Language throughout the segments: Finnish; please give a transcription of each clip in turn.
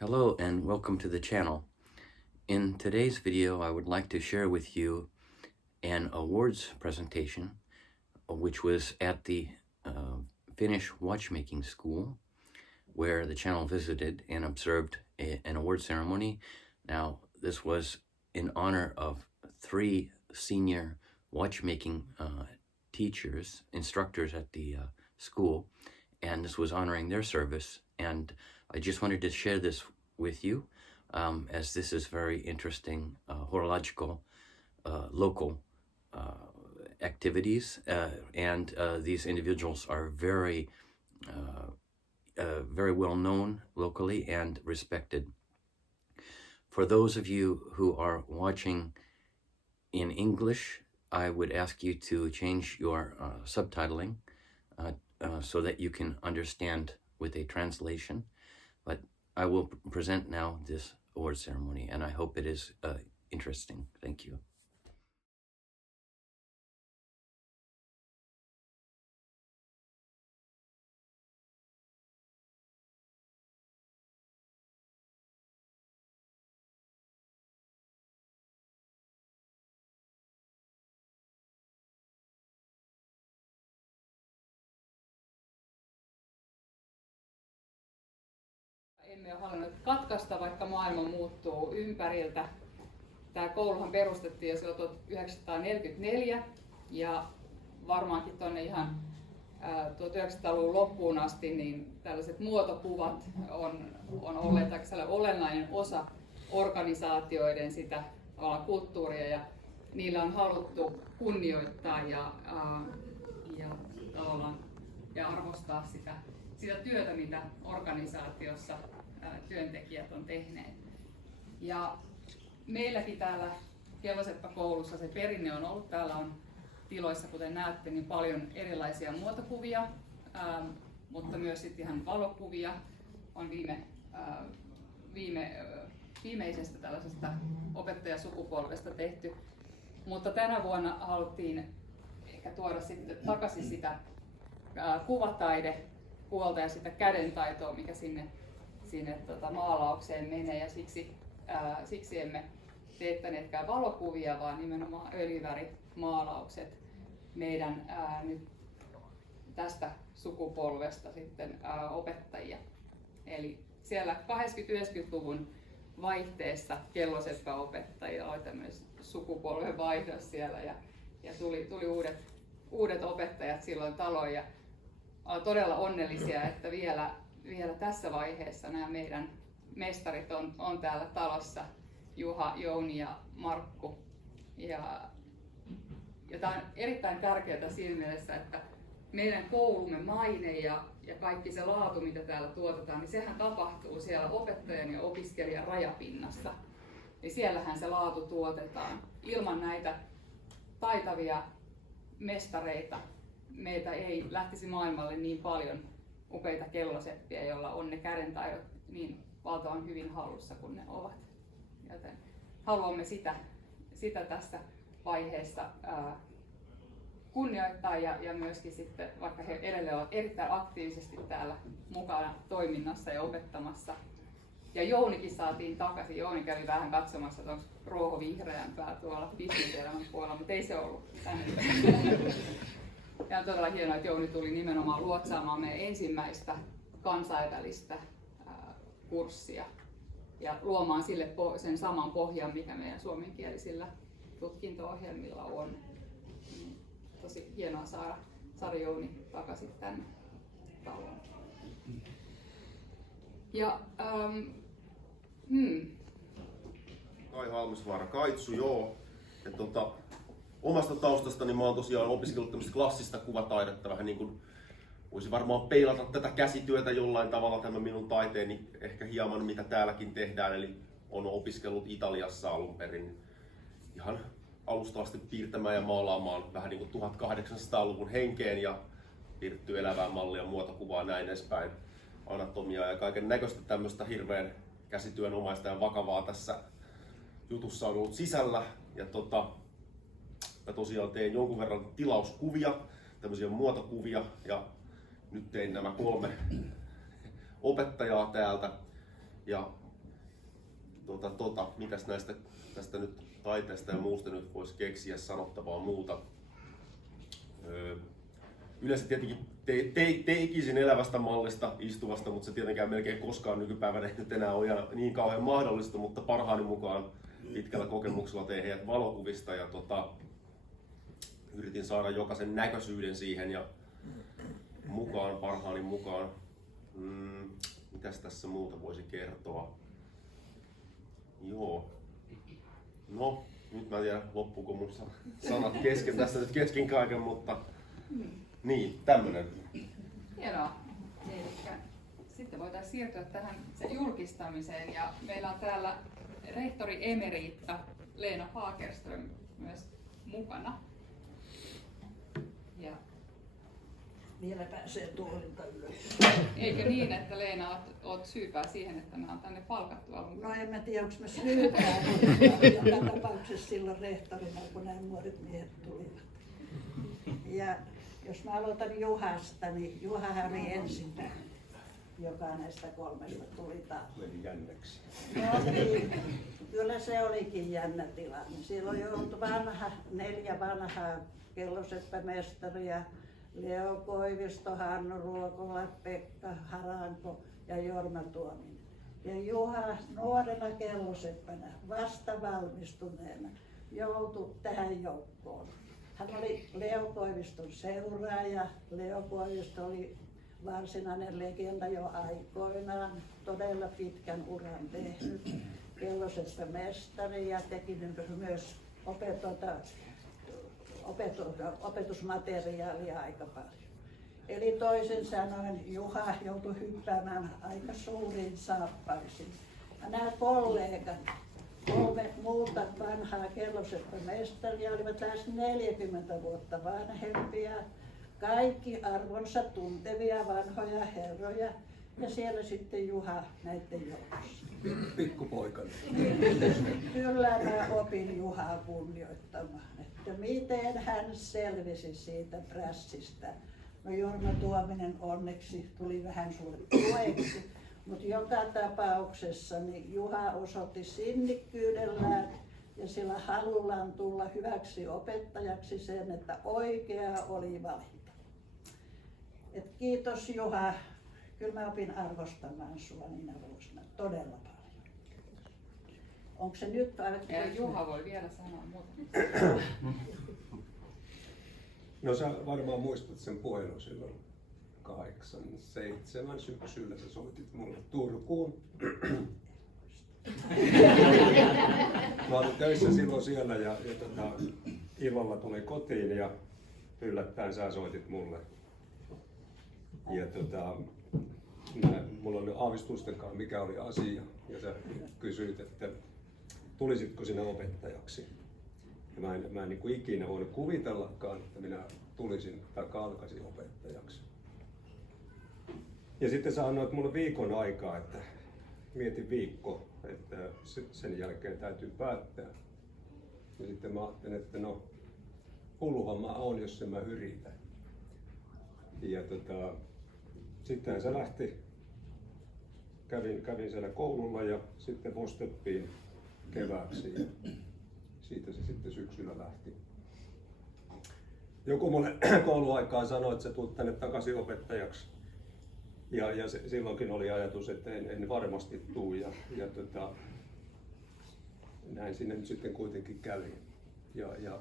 Hello and welcome to the channel. In today's video, I would like to share with you an awards presentation, which was at the Finnish Watchmaking School, where the channel visited and observed an award ceremony. Now, this was in honor of 3 senior watchmaking teachers, instructors at the school, and this was honoring their service. And I just wanted to share this with you, as this is very interesting horological local activities, and these individuals are very well known locally and respected. For those of you who are watching in English, I would ask you to change your subtitling so that you can understand with a translation. But I will present now this award ceremony, and I hope it is interesting. Thank you. Emme ole halunneet katkaista, vaikka maailma muuttuu ympäriltä. Tämä kouluhan perustettiin jo silloin 1944 ja varmaankin tuonne ihan 1900-luvun loppuun asti niin tällaiset muotokuvat on olleet aika olennainen osa organisaatioiden sitä kulttuuria ja niillä on haluttu kunnioittaa ja arvostaa sitä työtä, mitä organisaatiossa työntekijät on tehneet. Ja meilläkin täällä Kelloseppäkoulussa se perinne on ollut. Täällä on tiloissa, kuten näette, niin paljon erilaisia muotokuvia, mutta myös sitten ihan valokuvia on viimeisestä tällaisesta opettajasukupolvesta tehty. Mutta tänä vuonna haluttiin ehkä tuoda sitten takaisin sitä kuvataidepuolta ja sitä kädentaitoa, mikä sinne maalaukseen menee, ja siksi emme teettäneetkään valokuvia, vaan nimenomaan öljyvärimaalaukset meidän nyt tästä sukupolvesta sitten opettajia. Eli siellä 80-90-luvun vaihteessa kelloseppäopettajilla oli tämmöinen sukupolven vaihdos siellä ja tuli uudet opettajat silloin taloon, ja olen todella onnellisia, että vielä tässä vaiheessa nämä meidän mestarit on täällä talossa, Juha, Jouni ja Markku. Ja tämä on erittäin tärkeää siinä mielessä, että meidän koulumme maine ja kaikki se laatu, mitä täällä tuotetaan, niin sehän tapahtuu siellä opettajan ja opiskelijan rajapinnassa. Ja siellähän se laatu tuotetaan. Ilman näitä taitavia mestareita meitä ei lähtisi maailmalle niin paljon upeita kelloseppiä, joilla on ne kädentaidot niin valtavan hyvin hallussa kuin ne ovat. Joten haluamme sitä tässä vaiheessa kunnioittaa ja myöskin sitten, vaikka he edelleen ovat erittäin aktiivisesti täällä mukana toiminnassa ja opettamassa. Ja Jounikin saatiin takaisin. Jouni kävi vähän katsomassa, että onko ruoho vihreämpää tuolla bisneselämän puolella, mutta ei se ollut. Ja on todella hienoa, että Jouni tuli nimenomaan luotsaamaan meidän ensimmäistä kansainvälistä kurssia ja luomaan sille sen saman pohjan, mikä meidän suomenkielisillä tutkinto-ohjelmilla on. Tosi hienoa saada Jouni takaisin tänne taloon. Ja Kai Halmisvaara, Kaitsu, joo. Omasta taustastani mä oon tosiaan opiskellut tämmöistä klassista kuvataidetta, vähän niin kuin voisin varmaan peilata tätä käsityötä jollain tavalla, tämä minun taiteeni ehkä hieman mitä täälläkin tehdään, eli on opiskellut Italiassa alun perin ihan alusta asti piirtämään ja maalaamaan vähän niin kuin 1800-luvun henkeen ja piirretty elävää mallia, muotokuvaa, näin edespäin, anatomiaa ja kaiken näköistä tämmöistä hirveän käsityönomaista ja vakavaa tässä jutussa on ollut sisällä. Ja mä tosiaan tein jonkun verran tilauskuvia, tämmöisiä muotokuvia, ja nyt tein nämä 3 opettajaa täältä. Ja mitäs tästä nyt taiteesta ja muusta nyt voisi keksiä sanottavaa muuta. Yleensä tietenkin teikisin elävästä mallista, istuvasta, mutta se tietenkään melkein koskaan nykypäivänä ei nyt enää ole niin kauhean mahdollista, mutta parhaani mukaan pitkällä kokemuksella tein heidät valokuvista ja yritin saada jokaisen näköisyyden siihen ja mukaan, parhaani mukaan. Mitäs tässä muuta voisi kertoa? Joo. No, nyt mä en tiedä loppuuko mun sanat kesken tässä nyt kesken kaiken, mutta niin, tämmönen. Hienoa. Elikkä sitten voitaisiin siirtyä tähän sen julkistamiseen ja meillä on täällä rehtori emerita Leena Fagerström myös mukana. Ja vielä pääsee tuolilta ylös. eikö niin, että Leena oot syypää siihen, että mä oon tänne palkattu alun perin? No en mä tiedä, onko mä syypää, mutta joka tapauksessa silloin rehtorina, kun nämä nuoret miehet tulivat. Ja jos mä aloitan Juhasta, niin Juhahan oli ensimmäinen, joka näistä kolmesta tuli taas. Meni jännäksi. No niin, kyllä se olikin jännä tilanne. Siellä oli ollut 4 vanhaa kelloseppämestaria, Leo Koivisto, Hannu Ruokola, Pekka Haranko ja Jorma Tuominen. Ja Juha nuorena kelloseppänä, vasta valmistuneena, joutui tähän joukkoon. Hän oli Leo Koiviston seuraaja. Leo Koivisto oli varsinainen legenda jo aikoinaan, todella pitkän uran tehnyt, kelloseppämestari ja teki myös opetusmateriaalia aika paljon. Eli toisin sanoen Juha joutui hyppäämään aika suuriin saappaisiin. Ja nämä kollegat, 3 muuta vanhaa kelloseppämestaria olivat lähes 40 vuotta vanhempia, kaikki arvonsa tuntevia vanhoja herroja ja siellä sitten Juha näiden joukossa. Pikkupoikana. Kyllä mä opin Juhaa kunnioittamaan, että miten hän selvisi siitä prässistä. No Jorma Tuominen onneksi tuli vähän sulle tueksi, mutta joka tapauksessa niin Juha osoitti sinnikkyydellään ja sillä halullaan tulla hyväksi opettajaksi sen, että oikea oli valinta. Et kiitos Juha, kyllä mä opin arvostamaan sua niinä vuosina todella paljon. Onko se nyt aivan? Ja Juha voi vielä sanoa muuta. No sä varmaan muistat sen puhelun silloin 87 syksyllä. Sä soitit mulle Turkuun. Mä olin töissä silloin siellä ja illalla tuli kotiin ja yllättäen sä soitit mulle. Ja mulla oli aavistustenkaan mikä oli asia ja sä kysyit, että tulisitko sinä opettajaksi. Ja mä en niin kuin ikinä voinut kuvitellakaan, että minä tulisin tai alkaisin opettajaksi. Ja sitten sä annoit mulle viikon aikaa, että mietin viikko, että sen jälkeen täytyy päättää. Ja sitten mä ajattelin, että no hulluhan mä oon, jos en mä yritä. Ja sitten se lähti, kävin siellä koululla ja sitten Vosteppiin kevääksi ja siitä se sitten syksyllä lähti. Joku mulle kouluaikaan sanoi, että sä tulet tänne takaisin opettajaksi. Ja silloinkin oli ajatus, että en varmasti tuu ja näin sinne nyt sitten kuitenkin kävi. Ja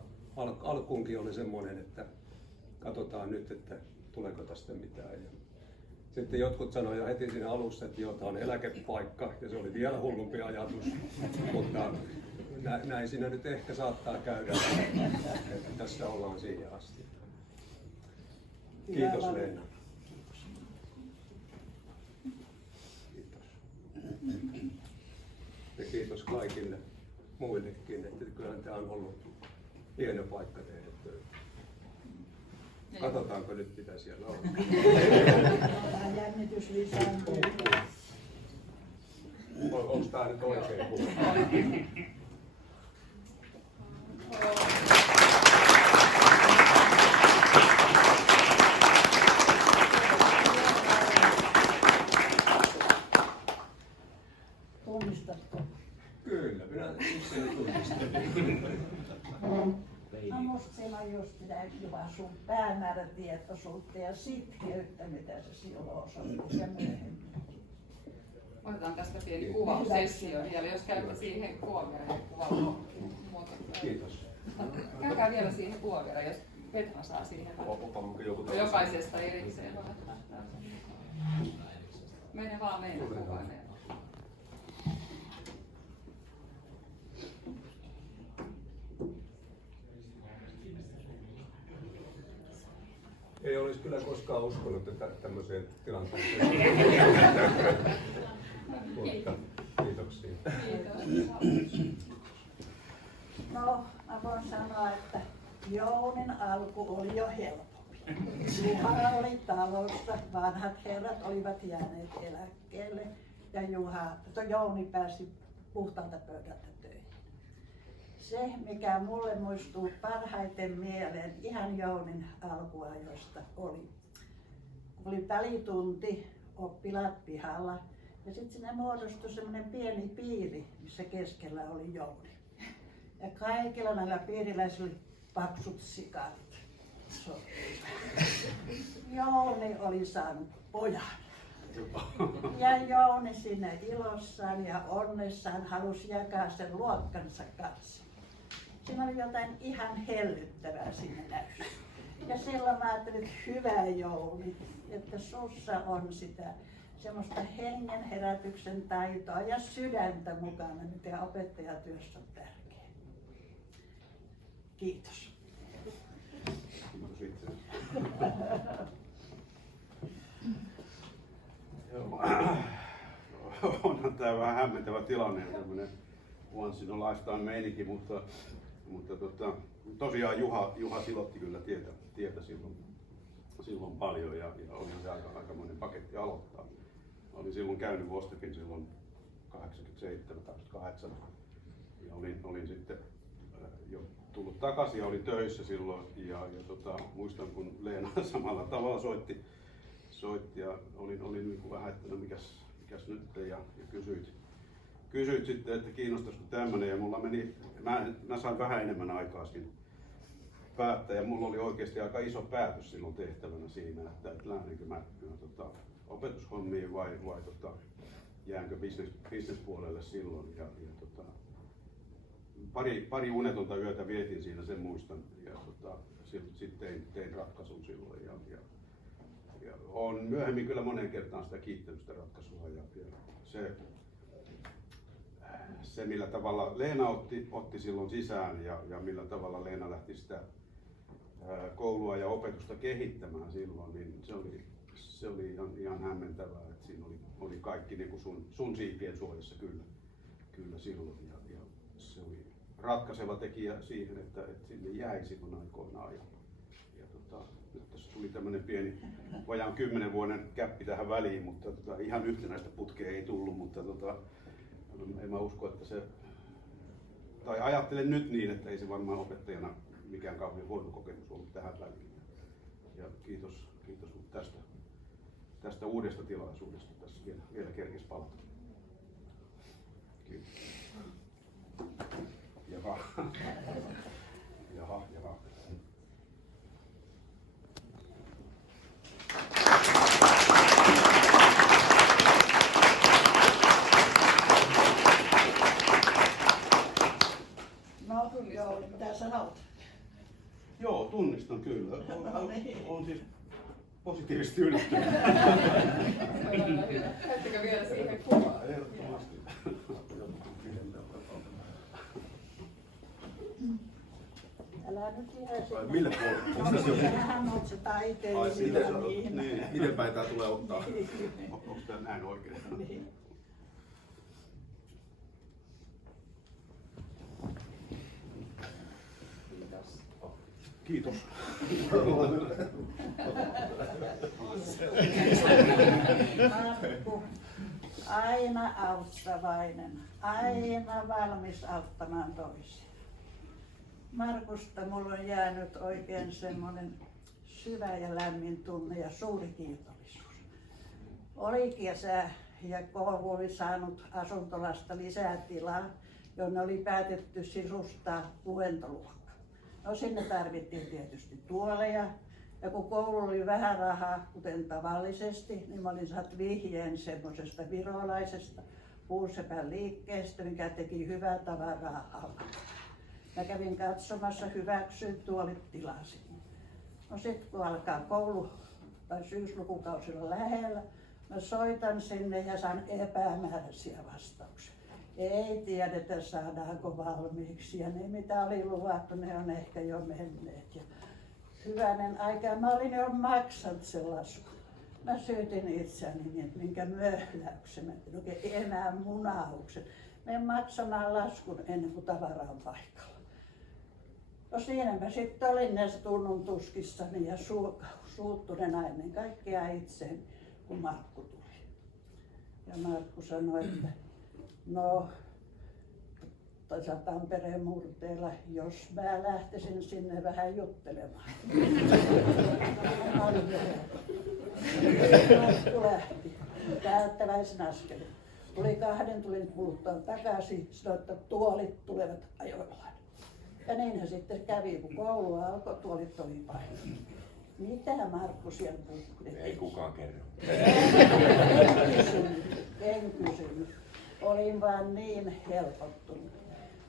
alkuunkin oli semmoinen, että katsotaan nyt, että tuleeko tästä mitään. Ja sitten jotkut sanoivat jo heti siinä alussa, että joo, tämä on eläkepaikka ja se oli vielä hullumpi ajatus, mutta näin siinä nyt ehkä saattaa käydä, että tässä ollaan siihen asti. Kiitos Leena. Kiitos. Ja kiitos kaikille muillekin, että kyllähän tämä on ollut hieno paikka tehdä töitä. Katsotaanko nyt mitä siellä on. Tämä jännitys lisääntyy. Onko tämä nyt oikein puhuttu? Tunnistatko? määrätietoisuutta ja sitkeyttä, mitä se silloin osoitti ja myöhemmin. Otetaan tästä pieni kuvaussessio vielä, jos käytte siihen kuvavereen ja kuvaamaan. Kiitos. Käykää vielä siihen kuvavereen, jos Petra saa siihen jokaisesta erikseen. Mene vaan meidän kuvaan. Ei olisi kyllä koskaan uskonut, että tämmöiseen tilanteeseen. Mutta kiitoksia. No, mä voin sanoa, että Jounin alku oli jo helpompi. Juha oli talossa, vanhat herrat olivat jääneet eläkkeelle ja Jouni pääsi puhtaalta pöydältä töihin. Se, mikä mulle muistuu parhaiten mieleen ihan Jounin alkuajoista oli välitunti, oppilaat pihalla ja sitten sinne muodostui semmoinen pieni piiri, missä keskellä oli Jouni. Ja kaikilla näillä piiriläisillä oli paksut sikarit. Jouni oli saanut pojan. Ja Jouni sinne ilossaan ja onnessaan halusi jakaa sen luokkansa kanssa. Siinä oli jotain ihan hellyttävää siinä näyssä. Ja silloin mä ajattelin, että hyvä Jouni, että sussa on sitä semmoista hengen herätyksen taitoa ja sydäntä mukana, mikä opettajatyössä on tärkeää. Kiitos. Kiitos itse. Onhan tämä vähän hämmentävä tilanne ja tämmöinen once in a lifetime meininki, mutta tosiaan Juha silotti kyllä tietä silloin paljon ja oli se aikamoinen paketti aloittaa. Olin silloin käynyt Vostokkin silloin 87-88 ja olin sitten jo tullut takaisin ja olin töissä silloin ja muistan kun Leena samalla tavalla soitti ja olin niin kuin vähän, että no mikäs nyt ja kysyit sitten, että kiinnostaisiko tämmöinen ja mulla meni, mä sain vähän enemmän aikaa siinä päättää ja mulla oli oikeasti aika iso päätös silloin tehtävänä siinä, että lähdenkö mä opetushommiin vai jäänkö bisnespuolelle silloin ja pari unetonta yötä vietin siinä, sen muistan ja sitten tein ratkaisun silloin ja olen myöhemmin kyllä monen kertaan sitä kiittänyt sitä ratkaisua ja se millä tavalla Leena otti silloin sisään ja millä tavalla Leena lähti sitä koulua ja opetusta kehittämään silloin, niin se oli ihan hämmentävää, että siinä oli kaikki niin kuin sun siipien suojassa kyllä silloin ja se oli ratkaiseva tekijä siihen, että sinne jäi silloin aikoinaan ja nyt tässä tuli tämmöinen pieni vajaan 10 vuoden käppi tähän väliin, mutta ihan yhtenäistä putkea ei tullut, mutta en mä usko, että se, tai ajattelen nyt niin, että ei se varmaan opettajana mikään kauhean huono kokemus ollut tähän väliin. Ja kiitos tästä uudesta tilaisuudesta tässä vielä kerkes palata. Kiitos. Jaha. No, joo, mitä sanot? Joo, tunnistan kyllä. No niin. On siis positiivisesti yllättynyt. Se on hyvä. Käyttekö vielä siihen kuvaan? Ehdottomasti. Älä nyt jää sinne. Mille puolelle? Tämähän on se taiteilija. Niin. Miten päin tää tulee ottaa? Onko tämä näin oikein? Niin. Kiitos. Markku, aina auttavainen, aina valmis auttamaan toisia. Markusta mulla on jäänyt oikein semmoinen syvä ja lämmin tunne ja suuri kiitollisuus. Oli kesä ja koulu oli saanut asuntolasta lisää tilaa, jonne oli päätetty sisustaa luentoluokka. No sinne tarvittiin tietysti tuoleja Ja kun koululla oli vähän rahaa, kuten tavallisesti, niin mä olin saanut vihjeen semmoisesta virolaisesta puusepän liikkeestä, mikä teki hyvää tavaraa alla. Mä kävin katsomassa, hyväksyin, tuolit tilasin. No sit kun alkaa koulu tai syyslukukausilla lähellä, mä soitan sinne ja saan epämääräisiä vastauksia. Ei tiedetä saadaanko valmiiksi ja ne mitä oli luvattu, ne on ehkä jo menneet. Ja hyvänen aika, mä olin jo maksanut sen laskun. Mä syytin itseäni niin, että minkä möhläyksen, että oikein enää munauksen. Menen maksamaan laskun ennen kuin tavara on paikalla. No siinä mä sitten olin näissä tunnun tuskissani ja suuttuneena ennen kaikkea itseen, kun Markku tuli. Ja Markku sanoi, että no, tuossa Tampereen murteella, jos mä lähtisin sinne vähän juttelemaan. Markku lähti täyttäväisen askelin. Tuli 2 tunnin kuluttua takaisin, sanoi, että tuolit tulevat ajoillaan. Ja niinhän sitten kävi, kun koulu alkoi, tuolit oli paikalla. Mitä Markku siellä puhui? Ei kukaan kerro. En kysynyt. Olin vaan niin helpottunut.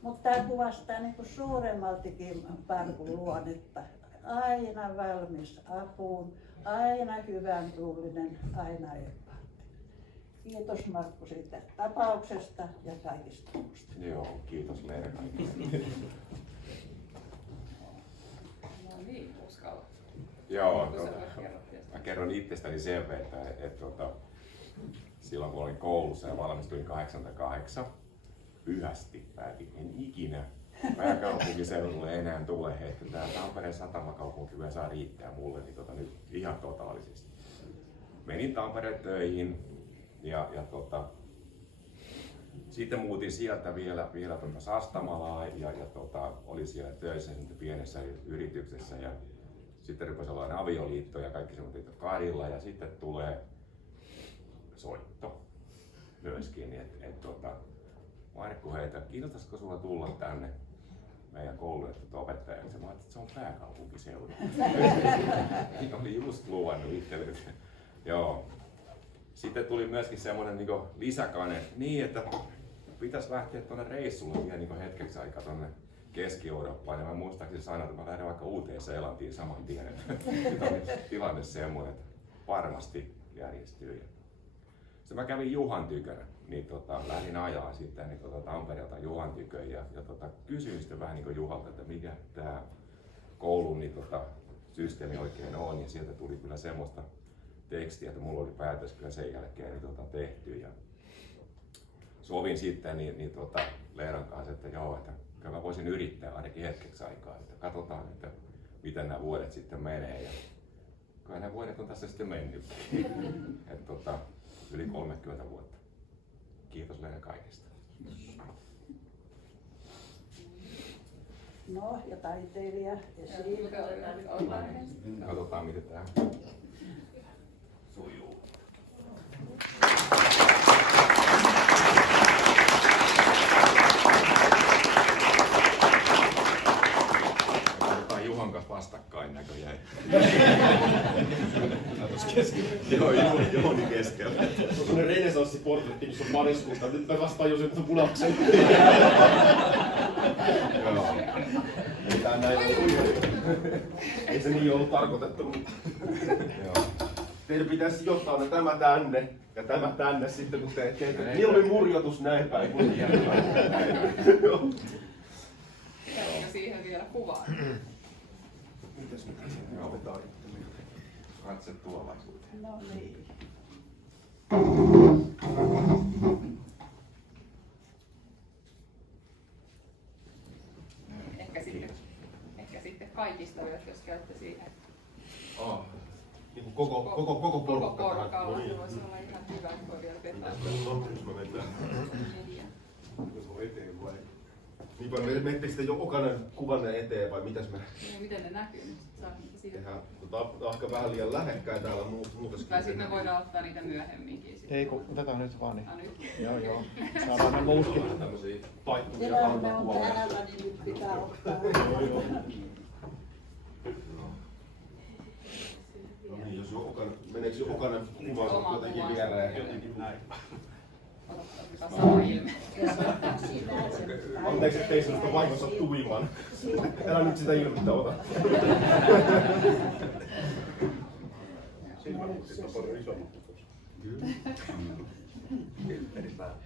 Mutta tämä kuvastaa niin kuin suuremmaltikin Markun luonnetta. Aina valmis apuun, aina hyvän tuulinen, aina empaattinen. Kiitos Markku siitä tapauksesta ja kaikista muusta. Joo, kiitos Leena kaikille. No niin, uskalla. Joo, mä kerron itsestäni sen verran, että silloin kun olin koulussa ja valmistuin 88, pyhästi päätin, en ikinä pääkaupunkiseudulle enää tule, että tämä Tampereen satamakaupunki kyllä saa riittää mulle niin nyt ihan totaalisesti. Menin Tampereen töihin ja sitten muutin sieltä vielä Sastamalaan ja olin siellä töissä pienessä yrityksessä ja sitten rupesi olla avioliitto ja kaikki semmoiset kadilla ja sitten tulee soitto myöskin, että Markku heitä, kiinnostaisiko sulla tulla tänne meidän koululle opettajaksi? Mä ajattelin, että se on pääkaupunkiseudu. Olin just luvannut itselleni. Joo. Sitten tuli myöskin semmoinen niin lisäkane, niin että pitäisi lähteä tuonne reissulle vielä niin hetkeksi aikaa tuonne Keski-Eurooppaan. Ja mä muistaakseni sanoin, että mä lähden vaikka Uuteen-Seelantiin saman tien. Nyt on tilanne semmoinen, että varmasti järjestyy. Sitten mä kävin Juhan tykönä, niin lähdin ajaa sitten niin Tampereelta Juhan tykön ja kysyin sitten vähän niin Juhalta, että mikä tämä koulun niin systeemi oikein on. Ja sieltä tuli kyllä semmoista tekstiä, että mulla oli päätös kyllä sen jälkeen niin tehty. Ja sovin sitten Leeran kanssa, että joo, että kyllä mä voisin yrittää ainakin hetkeksi aikaa, että katsotaan, että miten nämä vuodet sitten menee. Ja kyllä nämä vuodet on tässä sitten mennytkin. että yli 30 vuotta. Kiitos Leena kaikesta. No, ja taiteilija esiin. Katsotaan miten tämä sujuu. Otetaan Juhan kanssa vastakkain näköjään. Joo, Jooni keskellä. Se on sellainen renesanssiportretti, missä on pariskunta. Nyt mä vastaan jo sen punaksen. Joo. Ei tää näin ollut. Ei se niin ollut tarkoitettu, mutta teidän pitäisi sijoittaa tämä tänne ja tämä tänne sitten, kun te teette. Mieluummin murjotus näin päin kuin Käykö siihen vielä kuvaan? mitäs me otetaan? Katse tulevaisuuteen. No niin. Ehkä sitten kaikista yöt, jos käytte siihen. Niin koko porukka tähän. Se voisi olla ihan hyvä, että voi vielä vetää. No, jos me mennään. Media. Jos on eteen vai? Niin vai menettekö sitten jokainen kuvanne eteen vai mitäs me Niin, miten ne näkyy nyt? Saa niitä siitä. tehdään? Tää on ehkä vähän liian lähekkäin täällä muutenkin. Tai sitten me voidaan ottaa niitä myöhemminkin. Ei kun otetaan nyt vaan niin. Nyt. Joo. Saadaan ne muutkin. Tämmösiä paikkoja Tilanne on täällä, niin nyt pitää ottaa. Anteeksi, ettei sinusta vaimossa tuiman. Älä nyt sitä ilmettä ota. Silmäpussit on paljon isommat. Eri päällä.